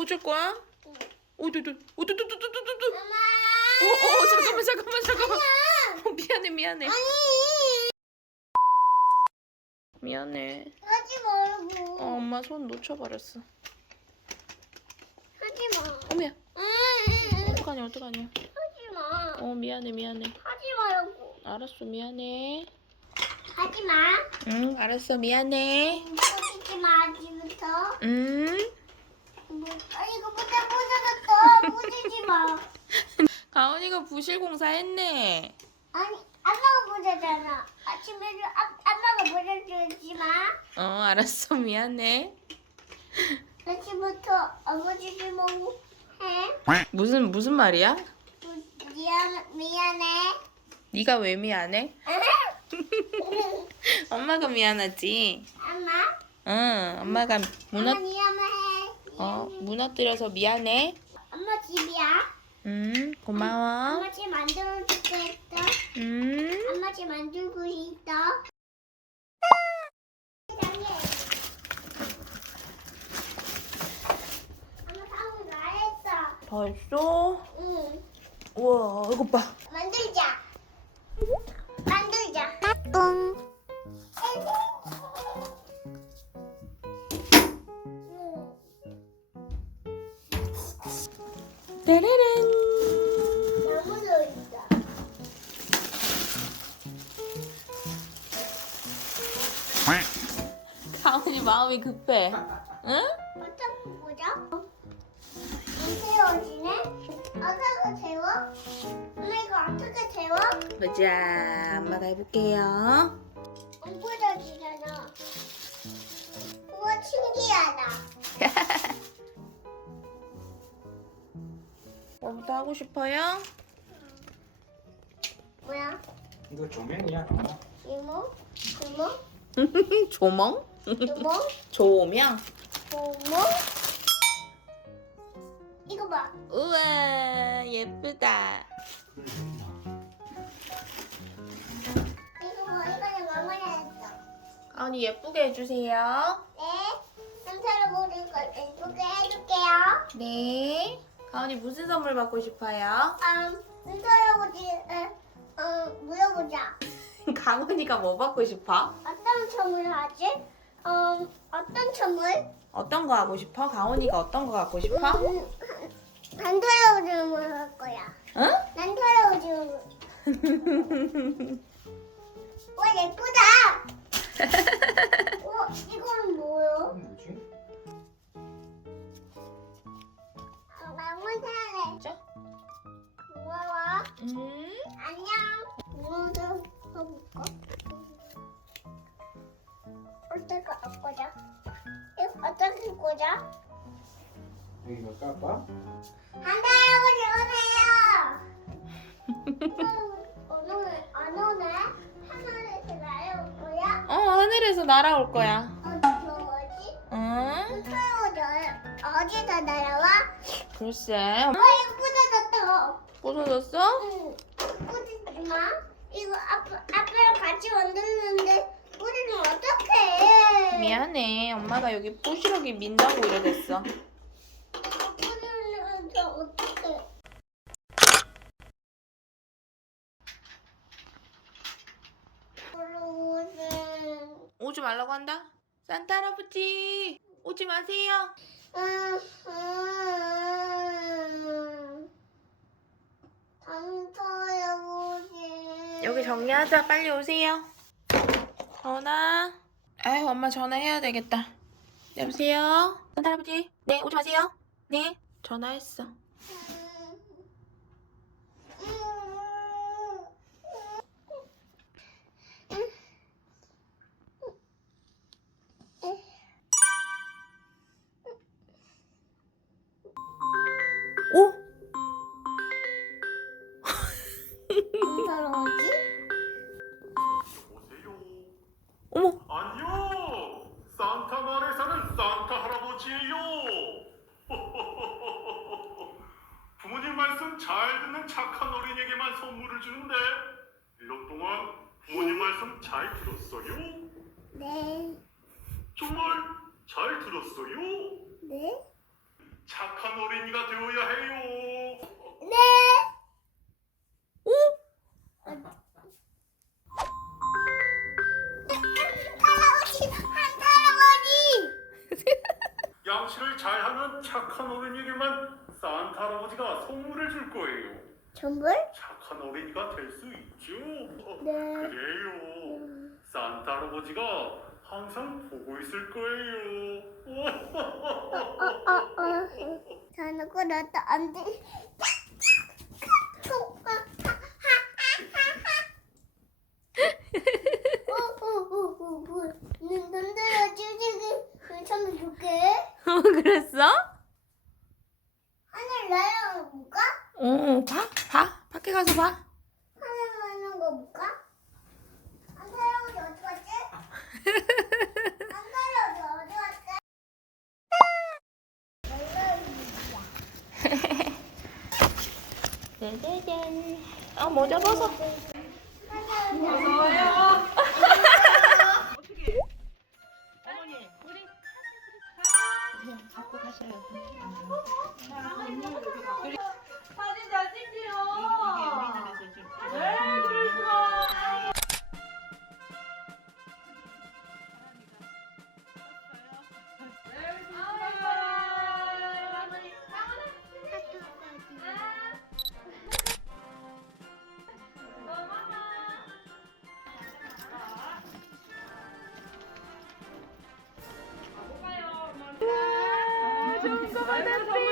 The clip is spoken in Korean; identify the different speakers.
Speaker 1: 꽂을 거야?
Speaker 2: 응.
Speaker 1: 오두두두두두두두두.
Speaker 2: 엄마.
Speaker 1: 잠깐만. 미안해.
Speaker 2: 아니.
Speaker 1: 미안해.
Speaker 2: 하지 말고.
Speaker 1: 엄마 손 놓쳐버렸어.
Speaker 2: 하지 마.
Speaker 1: 어머야.
Speaker 2: 응.
Speaker 1: 어떡하냐.
Speaker 2: 하지 마.
Speaker 1: 미안해.
Speaker 2: 하지 말고.
Speaker 1: 알았어, 미안해.
Speaker 2: 하지 마.
Speaker 1: 응, 알았어, 미안해.
Speaker 2: 부시지 마, 아직부터.
Speaker 1: 응.
Speaker 2: 이거 부서졌어. 부시지 마.
Speaker 1: 가온이가 부실 공사 했네.
Speaker 2: 아니, 엄마가 부셨잖아. 아침에도 엄마가 부셔주지 마.
Speaker 1: 알았어, 미안해.
Speaker 2: 아침부터 아버지도 먹고 해.
Speaker 1: 무슨 말이야?
Speaker 2: 미안해.
Speaker 1: 네가 왜 미안해? 엄마가 미안하지.
Speaker 2: 엄마?
Speaker 1: 응, 엄마가
Speaker 2: 엄마 미안해.
Speaker 1: 무너뜨려서 미안해.
Speaker 2: 엄마 집이야.
Speaker 1: 고마워.
Speaker 2: 엄마 집 만들어주고 있어. 엄마 집 만들고 있어. 엄마 사고 다 했어.
Speaker 1: 다 했어?
Speaker 2: 응.
Speaker 1: 우와, 이거 봐.
Speaker 2: 만들자. 뿡.
Speaker 1: 따라란.
Speaker 2: 나무도 있어.
Speaker 1: 가온이 마음이 급해. 응?
Speaker 2: 어떻게 보자? 세워지네? 어떻게 세워? 엄마 이거 어떻게 세워?
Speaker 1: 보자, 엄마가 해볼게요.
Speaker 2: 안 부서지잖아. 우와 신기하다.
Speaker 1: 뭐부터 하고 싶어요?
Speaker 2: 뭐야?
Speaker 3: 이거 조명이야.
Speaker 2: 이모? 이모?
Speaker 1: 조멍?
Speaker 2: 이모?
Speaker 1: 조명?
Speaker 2: 이모? 이거 봐.
Speaker 1: 우와, 예쁘다.
Speaker 2: 이거 봐. 이거는 마무리 했어.
Speaker 1: 가온이 예쁘게 해주세요.
Speaker 2: 네. 남자를 모르는 걸 예쁘게 해줄게요.
Speaker 1: 네. 가온이 무슨 선물 받고 싶어요?
Speaker 2: 남자라고지 물어보자.
Speaker 1: 가온이가 뭐 받고 싶어?
Speaker 2: 어떤 선물 하지? 어떤 선물?
Speaker 1: 어떤 거 하고 싶어? 가온이가 어떤 거 갖고 싶어?
Speaker 2: 난 털어오줌을 할 거야.
Speaker 1: 응?
Speaker 2: 난 털어오줌을. 와 예쁘다. 이건 뭐요?
Speaker 3: 뭐지?
Speaker 2: 나무 사래.
Speaker 1: 자.
Speaker 2: 고마워.
Speaker 1: 음.
Speaker 2: 안녕. 이모도 해볼까? 어떻게 꽂아? 이거 어떻게 꽂아?
Speaker 3: 여기가 까봐?
Speaker 2: 한다 할아버지 오세요. 안 오네? 하늘에서 날아올 거야?
Speaker 1: 하늘에서 날아올 거야.
Speaker 2: 뭐지?
Speaker 1: 응?
Speaker 2: 어디서 날아와?
Speaker 1: 글쎄.
Speaker 2: 이거 부서졌다.
Speaker 1: 부서졌어?
Speaker 2: 응. 부서지지 마. 이거 아빠랑 같이 만들었는데 부서지면 어떡해?
Speaker 1: 미안해. 엄마가 여기 부시러기 민다고 이래 됐어.
Speaker 2: 이거 부서지면 어떡해?
Speaker 1: 오지 말라고 한다? 산타 할아버지 오지 마세요. 여기 정리하자. 빨리 오세요. 전화. 아유, 엄마 전화해야 되겠다. 여보세요? 산타 할아버지? 네, 오지 마세요. 네, 전화했어. 오?
Speaker 2: 사랑하지?
Speaker 4: 오세요.
Speaker 1: 어머,
Speaker 4: 안녕. 산타마을에 사는 산타 할아버지예요. 부모님 말씀 잘 듣는 착한 어린이에게만 선물을 주는데 1년 동안 부모님 말씀 잘 들었어요?
Speaker 2: 네.
Speaker 4: 정말 잘 들었어요?
Speaker 2: 네?
Speaker 4: 착한 어린이가 되어야 해요.
Speaker 2: 네.
Speaker 1: 오?
Speaker 2: 할아버지.
Speaker 4: 양치를 잘하는 착한 어린이에게만 산타 할아버지가 선물을 줄 거예요.
Speaker 2: 선물?
Speaker 4: 착한 어린이가 될 수 있죠?
Speaker 2: 네.
Speaker 4: 그래요. 산타 할아버지가 항상 보고 있을 거예요.
Speaker 2: 저는 그래도 안 돼. 눈 들어 찌질이 처음 줄게.
Speaker 1: 그랬어?
Speaker 2: 하늘 날아가는 거 볼까?
Speaker 1: 봐. 밖에 가서 봐.
Speaker 2: 하늘 날아가는 거 볼까? 안 날아오지 어디 갔지? 안 날아오지 어디 갔지?
Speaker 1: 짜자잔. 모자 벗어.
Speaker 5: 사진 잘 찍지요. 메리 크리스마스. 좋은 거 받았대.